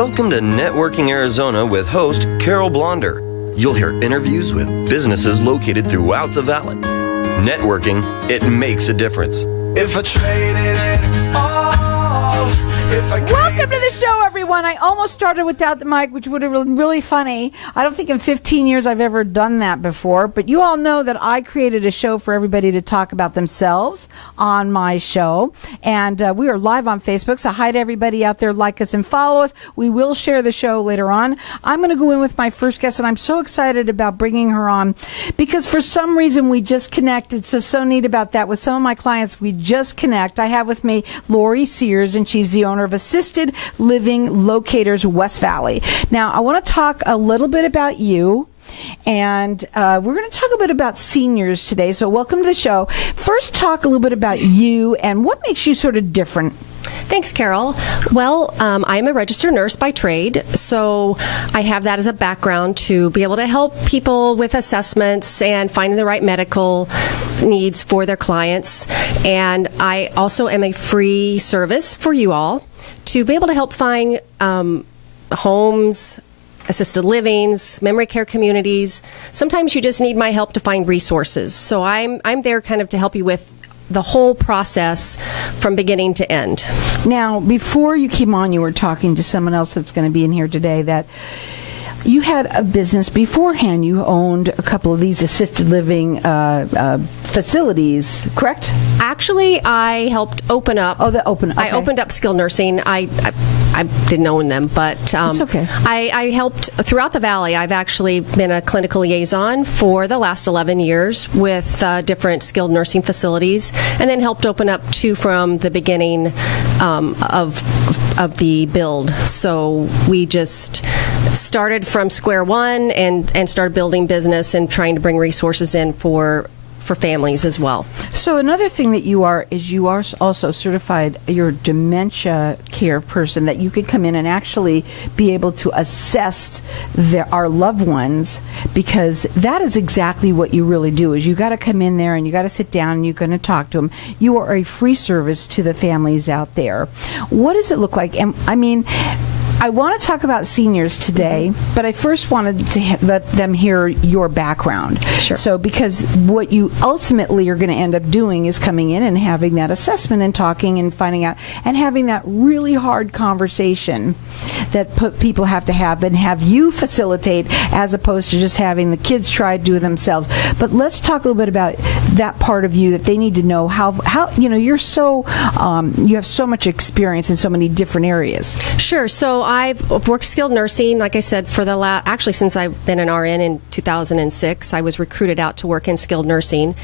Welcome to Networking Arizona with host Carol Blonder. You'll hear interviews with businesses located throughout the valley. Networking, it makes a difference. If I traded it all, if I Welcome to the show, everyone. I almost started without the mic, which would have been really funny. I don't think in 15 years I've ever done that before, but you all know that I created a show for everybody to talk about themselves on my show, and we are live on Facebook, so hi to everybody out there. Like us and follow us. We will share the show later on. I'm going to go in with my first guest, and I'm so excited about bringing her on because for some reason we just connected. So neat about that. With some of my clients, we just connect. I have with me Lori Sears, and she's the owner of Assisted Living Locators West Valley. Now, I want to talk a little bit about you. And we're going to talk a bit about seniors today. So welcome to the show. First, talk a little bit about you and what makes you sort of different. Thanks, Carol. Well, I'm a registered nurse by trade, so I have that as a background to be able to help people with assessments and finding the right medical needs for their clients. And I also am a free service for you all to be able to help find homes, assisted livings, memory care communities. Sometimes you just need my help to find resources. So I'm there kind of to help you with the whole process from beginning to end. Now, before you came on, you were talking to someone else that's going to be in here today that you had a business beforehand. You owned a couple of these assisted living facilities, correct? Actually, I helped open up. Oh, okay. I opened up skilled nursing. I didn't own them, but it's okay. I helped throughout the valley. I've actually been a clinical liaison for the last 11 years with different skilled nursing facilities, and then helped open up two from the beginning of the build. So we just started from square one and started building business and trying to bring resources in for families as well. So another thing that you are is you are also certified, you're a dementia care person, that you could come in and actually be able to assess our loved ones, because that is exactly what you really do. Is you got to come in there and you got to sit down and you're going to talk to them. You are a free service to the families out there. What does it look like? And I mean, I want to talk about seniors today, but I first wanted to let them hear your background. Sure. So, because what you ultimately are going to end up doing is coming in and having that assessment and talking and finding out and having that really hard conversation that people have to have and have you facilitate, as opposed to just having the kids try to do it themselves. But let's talk a little bit about that part of you that they need to know how you're so you have so much experience in so many different areas. Sure. So I've worked skilled nursing, like I said, for actually since I've been an RN in 2006. I was recruited out to work in skilled nursing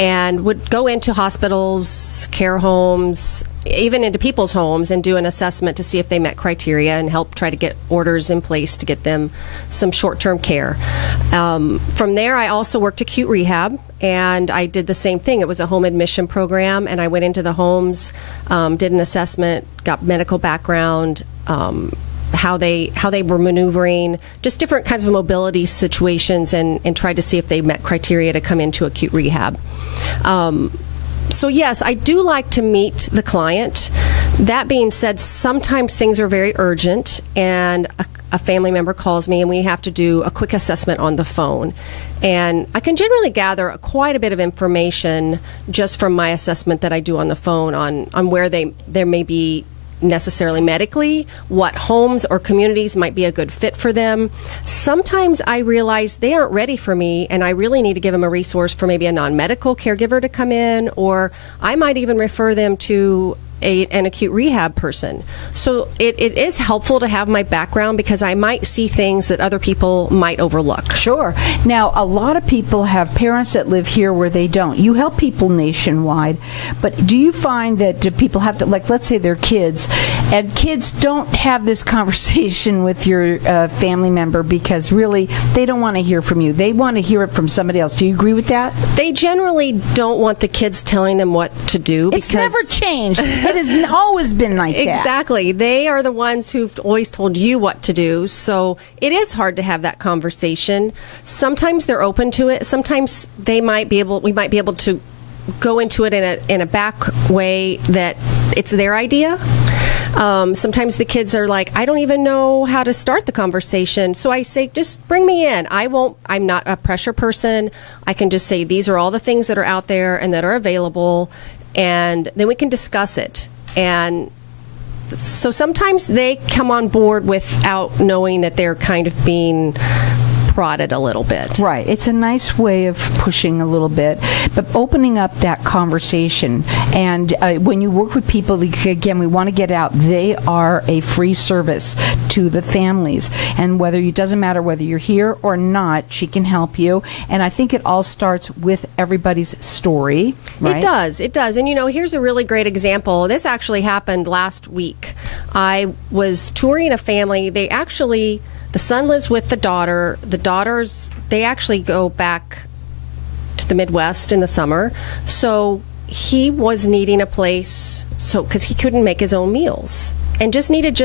and would go into hospitals, care homes, even into people's homes and do an assessment to see if they met criteria and help try to get orders in place to get them some short-term care. From there, I also worked acute rehab, and I did the same thing. It was a home admission program, and I went into the homes, did an assessment, got medical background, how they were maneuvering, just different kinds of mobility situations, and tried to see if they met criteria to come into acute rehab. So yes, I do like to meet the client. That being said, sometimes things are very urgent and a family member calls me and we have to do a quick assessment on the phone. And I can generally gather quite a bit of information just from my assessment that I do on the phone on where there may be necessarily medically, what homes or communities might be a good fit for them. Sometimes I realize they aren't ready for me and I really need to give them a resource for maybe a non-medical caregiver to come in, or I might even refer them to an acute rehab person. So it is helpful to have my background because I might see things that other people might overlook. Sure. Now, a lot of people have parents that live here where they don't. You help people nationwide, but do you find that people have to, like, let's say they're kids, and kids don't have this conversation with your family member because really they don't want to hear from you. They want to hear it from somebody else. Do you agree with that? They generally don't want the kids telling them what to do. It's never changed. It has always been like that. Exactly. They are the ones who've always told you what to do. So it is hard to have that conversation. Sometimes they're open to it. Sometimes we might be able to go into it in a back way that it's their idea. Sometimes the kids are like, I don't even know how to start the conversation. So I say, just bring me in. I'm not a pressure person. I can just say, these are all the things that are out there and that are available. And then we can discuss it. And so sometimes they come on board without knowing that they're kind of being prodded a little bit. Right. It's a nice way of pushing a little bit, but opening up that conversation. And when you work with people, again, we want to get out. They are a free service to the families. And it doesn't matter whether you're here or not, she can help you. And I think it all starts with everybody's story. Right? It does. And here's a really great example. This actually happened last week. I was touring a family. The son lives with the daughter. The daughters, they actually go back to the Midwest in the summer. So he was needing a place because he couldn't make his own meals and just needed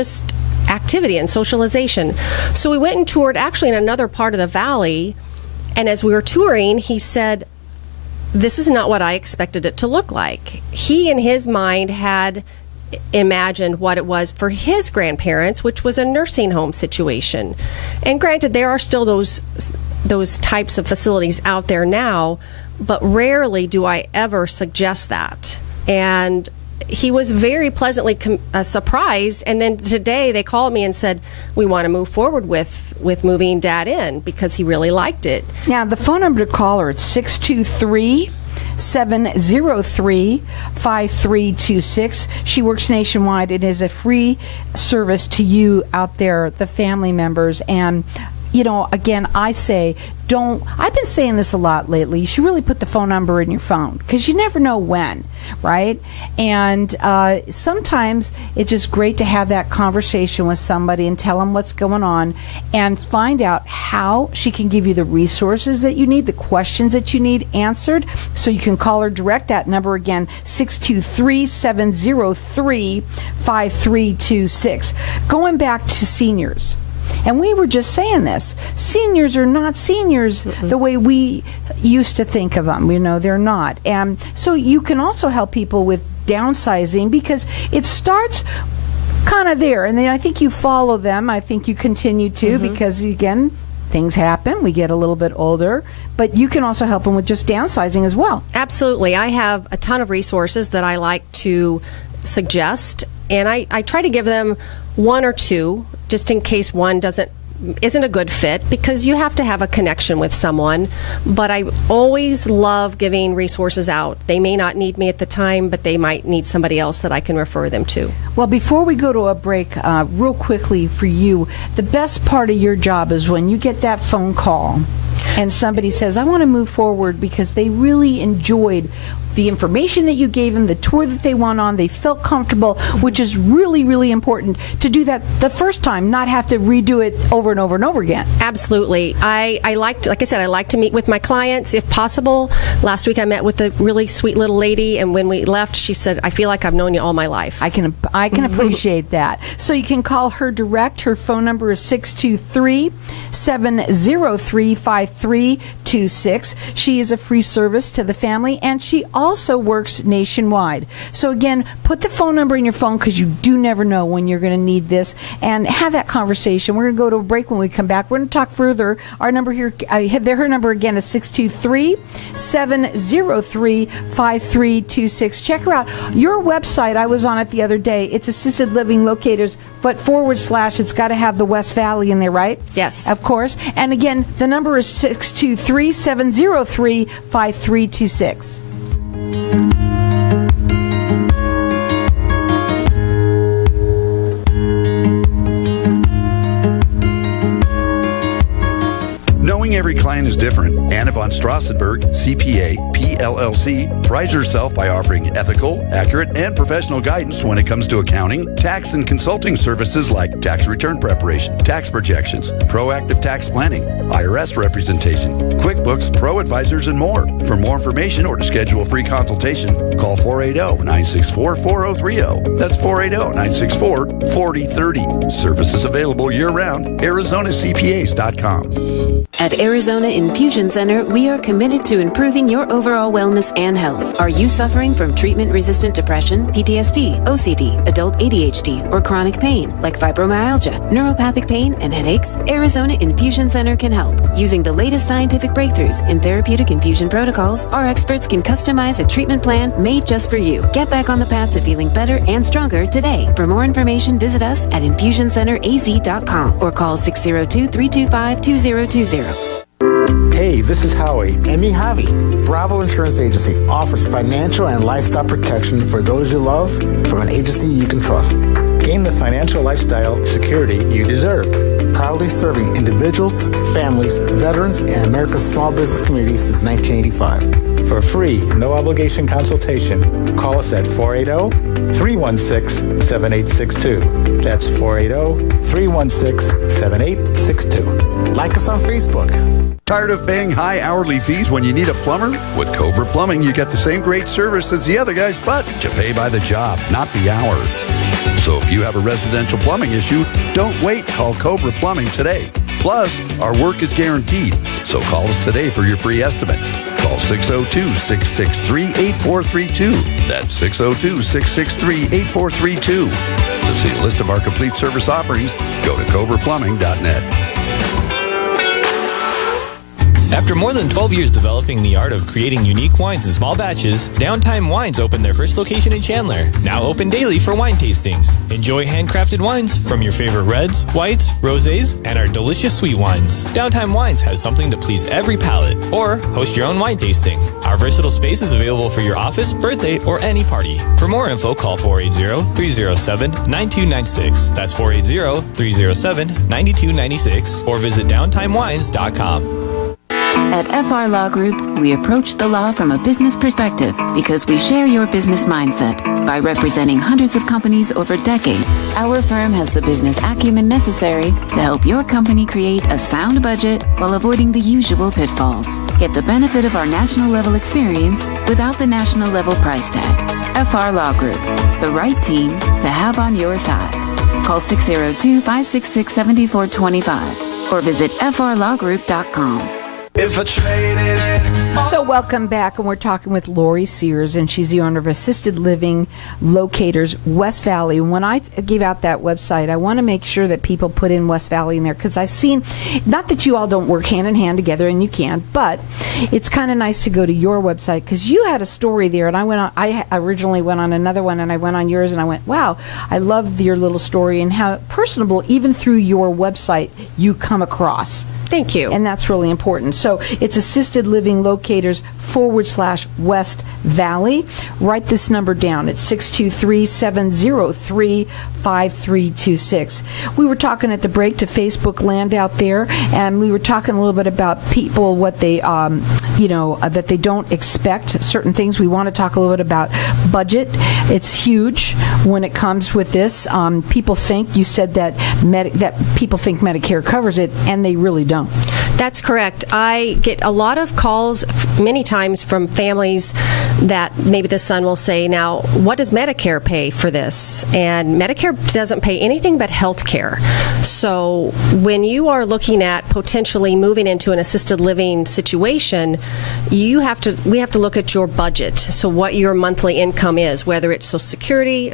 activity and socialization. So we went and toured actually in another part of the valley. And as we were touring, he said, this is not what I expected it to look like. He, in his mind, had imagined what it was for his grandparents, which was a nursing home situation. And granted, there are still those types of facilities out there now, but rarely do I ever suggest that. And he was very pleasantly surprised. And then today they called me and said, we want to move forward with moving Dad in because he really liked it. Now, the phone number to call her, it's 623-703-5326. She works nationwide. It is a free service to you out there, the family members. And again, I say, I've been saying this a lot lately. You should really put the phone number in your phone because you never know when, right? And sometimes it's just great to have that conversation with somebody and tell them what's going on and find out how she can give you the resources that you need, the questions that you need answered. So you can call her direct. That number again, 623-703-5326. Going back to seniors. And we were just saying this. Seniors are not seniors the way we used to think of them. They're not. And so you can also help people with downsizing because it starts kind of there. And then I think you follow them. I think you continue to because, again, things happen. We get a little bit older. But you can also help them with just downsizing as well. Absolutely. I have a ton of resources that I like to suggest. And I try to give them one or two, just in case one isn't a good fit, because you have to have a connection with someone. But I always love giving resources out. They may not need me at the time, but they might need somebody else that I can refer them to. Well, before we go to a break, real quickly for you, the best part of your job is when you get that phone call and somebody says, I want to move forward because they really enjoyed the information that you gave them, the tour that they went on, they felt comfortable, which is really, really important to do that the first time, not have to redo it over and over and over again. Absolutely. I like to meet with my clients if possible. Last week I met with a really sweet little lady, and when we left, she said, I feel like I've known you all my life. I can appreciate that. So you can call her direct. Her phone number is 623-703-5326. She is a free service to the family, and she also works nationwide. So again, put the phone number in your phone because you do never know when you're going to need this, and have that conversation. We're going to go to a break. When we come back, we're going to talk further. Our number here, her number again is 623-703-5326. Check her out. Your website, I was on it the other day. It's assisted living locators, but / it's got to have the West Valley in there, right? Yes. Of course. And again, the number is 623-703-5326. Knowing every client is different, Anna von Strassenberg, CPA, PLLC, prides herself by offering ethical, accurate, and professional guidance when it comes to accounting, tax, and consulting services like tax return preparation, tax projections, proactive tax planning, IRS representation, QuickBooks, Pro Advisors, and more. For more information or to schedule a free consultation, call 480-964-4030. That's 480-964-4030. Services available year-round. ArizonaCPAs.com. At Arizona Infusion Center, we are committed to improving your overall wellness and health. Are you suffering from treatment-resistant depression, PTSD, OCD, adult ADHD, or chronic pain like fibromyalgia, neuropathic pain, and headaches? Arizona Infusion Center can help. Using the latest scientific breakthroughs in therapeutic infusion protocols, our experts can customize a treatment plan made just for you. Get back on the path to feeling better and stronger today. For more information, visit us at infusioncenteraz.com or call 602-325-2020. Hey, this is Howie. And me, Javi. Bravo Insurance Agency offers financial and lifestyle protection for those you love from an agency you can trust. Gain the financial lifestyle security you deserve. Proudly serving individuals, families, veterans, and America's small business community since 1985. For a free, no-obligation consultation, call us at 480-316-7862. That's 480-316-7862. Like us on Facebook. Tired of paying high hourly fees when you need a plumber? With Cobra Plumbing, you get the same great service as the other guys, but you pay by the job, not the hour. So if you have a residential plumbing issue, don't wait. Call Cobra Plumbing today. Plus, our work is guaranteed. So call us today for your free estimate. Call 602-663-8432. That's 602-663-8432. To see a list of our complete service offerings, go to CobraPlumbing.net. After more than 12 years developing the art of creating unique wines in small batches, Downtime Wines opened their first location in Chandler, now open daily for wine tastings. Enjoy handcrafted wines from your favorite reds, whites, rosés, and our delicious sweet wines. Downtime Wines has something to please every palate, or host your own wine tasting. Our versatile space is available for your office, birthday, or any party. For more info, call 480-307-9296. That's 480-307-9296, or visit downtimewines.com. At FR Law Group, we approach the law from a business perspective because we share your business mindset. By representing hundreds of companies over decades, our firm has the business acumen necessary to help your company create a sound budget while avoiding the usual pitfalls. Get the benefit of our national level experience without the national level price tag. FR Law Group, the right team to have on your side. Call 602-566-7425 or visit frlawgroup.com. If I traded it. So welcome back, and we're talking with Lori Sears, and she's the owner of Assisted Living Locators West Valley. When I give out that website, I want to make sure that people put in West Valley in there, because I've seen, not that you all don't work hand in hand together, and you can, but it's kind of nice to go to your website, because you had a story there, and I originally went on another one, and I went on yours, and I went, wow, I love your little story and how personable, even through your website, you come across. Thank you. And that's really important. So it's Assisted Living Locators /West Valley. Write this number down. It's 623-703-5326. We were talking at the break to Facebook Land out there, and we were talking a little bit about people, what they, that they don't expect certain things. We want to talk a little bit about budget. It's huge when it comes with this. People think, you said that people think Medicare covers it, and they really don't. That's correct. I get a lot of calls many times from families that maybe the son will say, now, what does Medicare pay for this? And Medicare doesn't pay anything but health care. So when you are looking at potentially moving into an assisted living situation, we have to look at your budget. So what your monthly income is, whether it's Social Security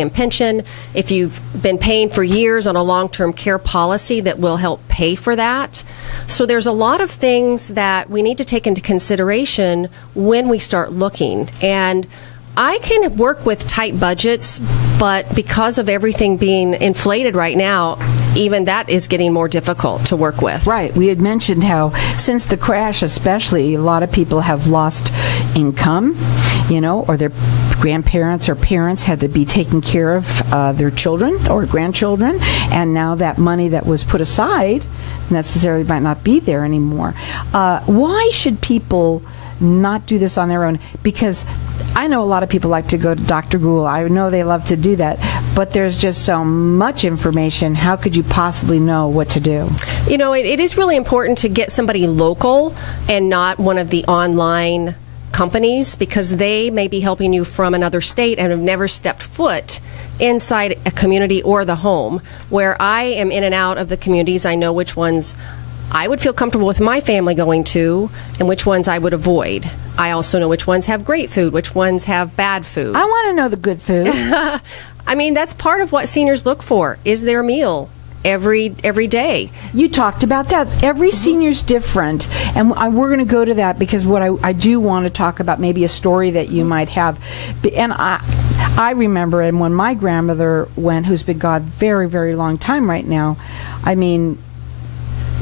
and pension, if you've been paying for years on a long-term care policy that will help pay for that. So there's a lot of things that we need to take into consideration when we start looking. And I can work with tight budgets, but because of everything being inflated right now, even that is getting more difficult to work with. Right. We had mentioned how since the crash especially, a lot of people have lost income, or their grandparents or parents had to be taking care of their children or grandchildren, and now that money that was put aside necessarily might not be there anymore. Why should people not do this on their own? Because I know a lot of people like to go to Dr. Google. I know they love to do that, but there's just so much information. How could you possibly know what to do? It is really important to get somebody local and not one of the online companies, because they may be helping you from another state and have never stepped foot inside a community or the home. Where I am in and out of the communities, I know which ones I would feel comfortable with my family going to and which ones I would avoid. I also know which ones have great food, which ones have bad food. I want to know the good food. I mean, that's part of what seniors look for, is their meal every day. You talked about that. Every senior's different, and we're going to go to that because what I do want to talk about maybe a story that you might have. And I remember, and when my grandmother went, who's been gone very, very long time right now, I mean,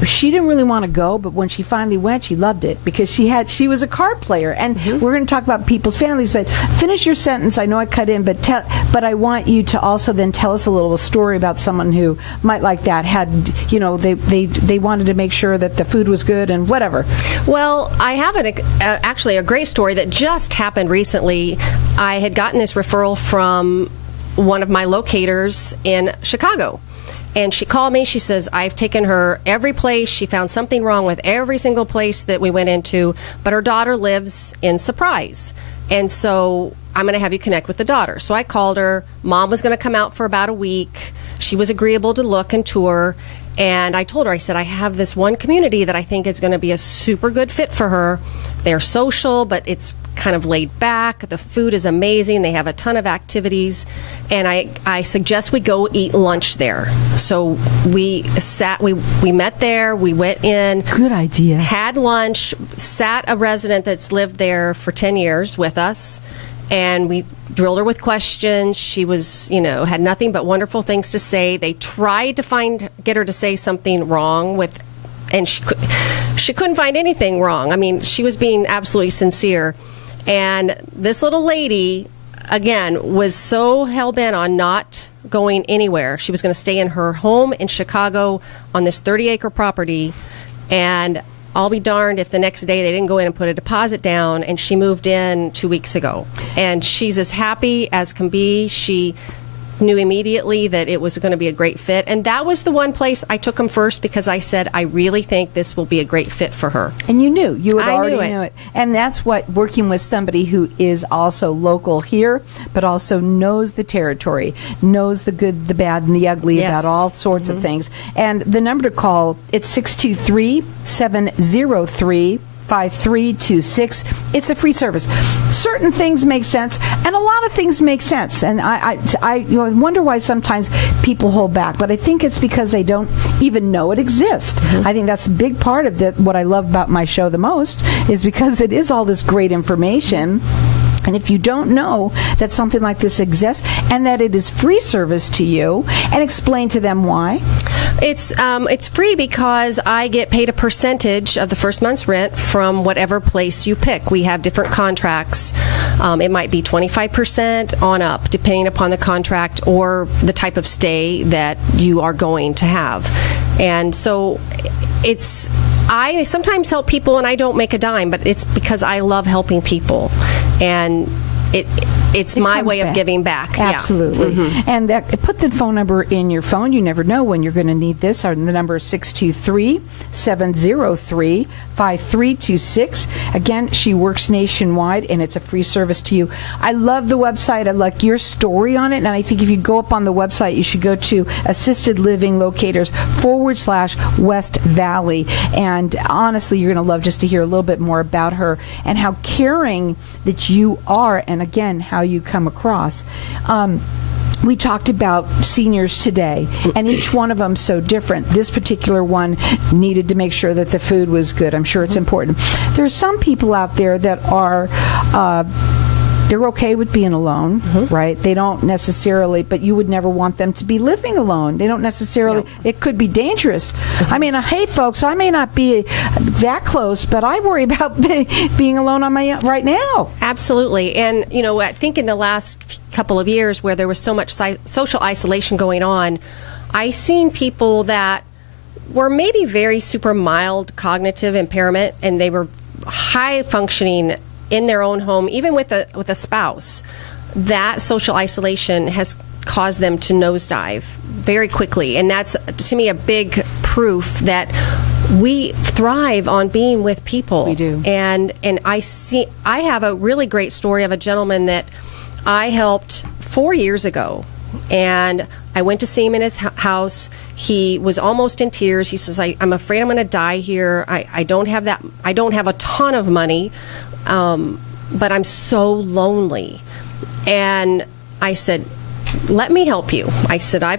she didn't really want to go, but when she finally went, she loved it because she was a card player. And we're going to talk about people's families, but finish your sentence. I know I cut in, but I want you to also then tell us a little story about someone who might like that had, they wanted to make sure that the food was good and whatever. Well, I have actually a great story that just happened recently. I had gotten this referral from one of my locators in Chicago. And she called me. She says, I've taken her every place. She found something wrong with every single place that we went into. But her daughter lives in Surprise. And so I'm going to have you connect with the daughter. So I called her. Mom was going to come out for about a week. She was agreeable to look and tour. And I told her, I said, I have this one community that I think is going to be a super good fit for her. They're social, but it's kind of laid back. The food is amazing. They have a ton of activities. And I suggest we go eat lunch there. So we met there, we went in. Good idea. Had lunch, sat a resident that's lived there for 10 years with us, and we drilled her with questions. She was, had nothing but wonderful things to say. They tried to get her to say something wrong and she couldn't find anything wrong. I mean, she was being absolutely sincere. And this little lady, again, was so hell-bent on not going anywhere. She was going to stay in her home in Chicago on this 30-acre property. And I'll be darned if the next day they didn't go in and put a deposit down. And she moved in 2 weeks ago. And she's as happy as can be. She knew immediately that it was going to be a great fit. And that was the one place I took them first because I said, I really think this will be a great fit for her. And you knew. You had I already knew it. And that's what working with somebody who is also local here, but also knows the territory, knows the good, the bad, and the ugly about all sorts of things. And the number to call, it's 623-703 5326. It's a free service. Certain things make sense, and a lot of things make sense. And I wonder why sometimes people hold back, but I think it's because they don't even know it exists. I think that's a big part of what I love about my show the most is because it is all this great information. And if you don't know that something like this exists and that it is free service to you, and explain to them why. It's free because I get paid a percentage of the first month's rent from whatever place you pick. We have different contracts. It might be 25% on up, depending upon the contract or the type of stay that you are going to have. And so I sometimes help people and I don't make a dime, but it's because I love helping people. And it's my way of giving back. Absolutely. Yeah. And put the phone number in your phone. You never know when you're going to need this. The number is 623-703-5326. Again, she works nationwide, and it's a free service to you. I love the website. I like your story on it. And I think if you go up on the website, you should go to Assisted Living Locators /West Valley. And honestly, you're going to love just to hear a little bit more about her and how caring that you are, and again, how you come across. We talked about seniors today, and each one of them so different. This particular one needed to make sure that the food was good. I'm sure it's important. There are some people out there that are they're okay with being alone, right? They don't necessarily, but you would never want them to be living alone. They don't necessarily, it could be dangerous. I mean, hey folks, I may not be that close, but I worry about being alone on my own right now. Absolutely. And, I think in the last couple of years where there was so much social isolation going on, I seen people that were maybe very super mild cognitive impairment, and they were high functioning in their own home, even with a spouse. That social isolation has caused them to nosedive very quickly, and that's to me a big proof that we thrive on being with people. We do. And I have a really great story of a gentleman that I helped 4 years ago, And I went to see him in his house. He was almost in tears. He says, I'm afraid I'm going to die here. I don't have a ton of money, but I'm so lonely. And I said, let me help you. I said, I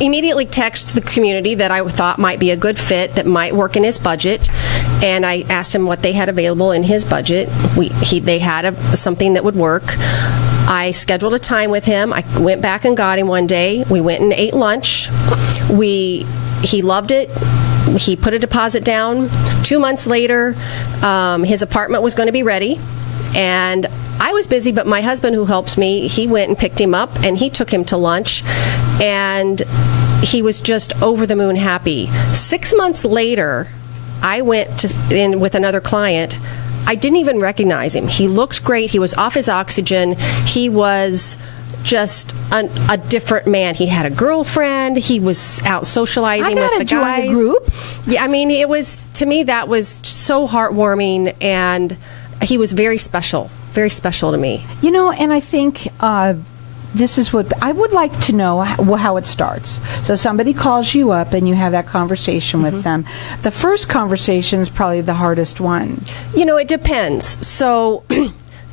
immediately texted the community that I thought might be a good fit, that might work in his budget. And I asked him what they had available in his budget. They had something that would work. I scheduled a time with him. I went back and got him one day. We went and ate lunch. He loved it. He put a deposit down. 2 months later, his apartment was going to be ready. And I was busy, but my husband, who helps me, he went and picked him up, and he took him to lunch. And he was just over the moon happy. 6 months later, I went in with another client. I didn't even recognize him. He looked great. He was off his oxygen. He was just a different man. He had a girlfriend. He was out socializing with the guys. I gotta join the group. Yeah, I mean, it was, to me, that was so heartwarming, and he was very special to me. You know, and I think this is what I would like to know, how it starts. So somebody calls you up and you have that conversation with them. The first conversation is probably the hardest one. You know, it depends. So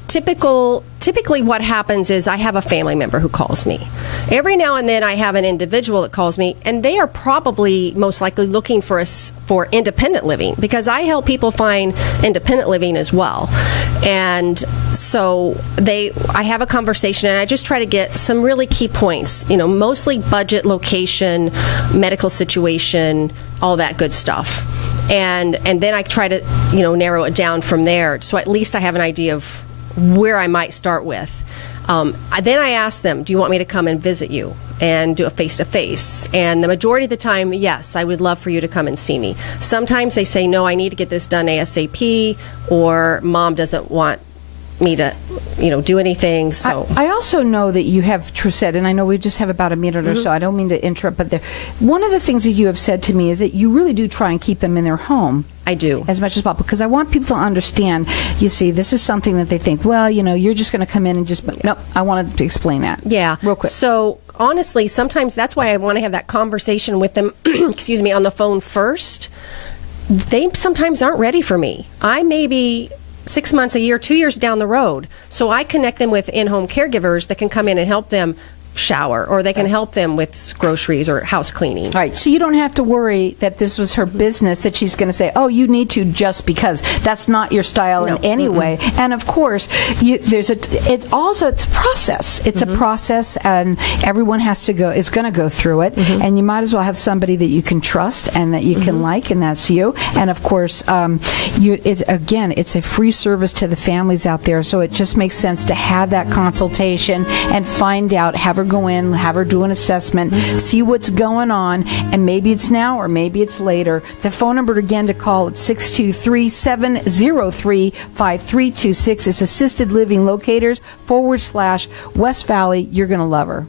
typically what happens is I have a family member who calls me. Every now and then I have an individual that calls me, and they are probably most likely looking for independent living, because I help people find independent living as well. And so I have a conversation, and I just try to get some really key points, you know, mostly budget, location, medical situation, all that good stuff. And then I try to, you know, narrow it down from there, so at least I have an idea of where I might start with. Then I ask them, do you want me to come and visit you and do a face-to-face? And the majority of the time, yes, I would love for you to come and see me. Sometimes they say, no, I need to get this done ASAP, or mom doesn't want me to, you know, do anything. So I also know that you have said, and I know we just have about a minute or so, I don't mean to interrupt, but one of the things that you have said to me is that you really do try and keep them in their home. I do. As much as possible, because I want people to understand, you see, this is something that they think, well, you know, you're just going to come in and just, no, I wanted to explain that. Yeah. Real quick. So honestly, sometimes that's why I want to have that conversation with them, excuse me, on the phone first. They sometimes aren't ready for me. I may be 6 months, a year, 2 years down the road. So I connect them with in-home caregivers that can come in and help them shower, or they can help them with groceries or house cleaning. Right. So you don't have to worry that this was her business, that she's going to say, oh, you need to just because. That's not your style in any way. And of course, it's a process. It's a process, and everyone is going to go through it. And you might as well have somebody that you can trust and that you can like, and that's you. And of course, it's a free service to the families out there. So it just makes sense to have that consultation and find out, have her go in, have her do an assessment, see what's going on, and maybe it's now or maybe it's later. The phone number again to call is 623-703-5326. It's Assisted Living Locators / West Valley. You're going to love her.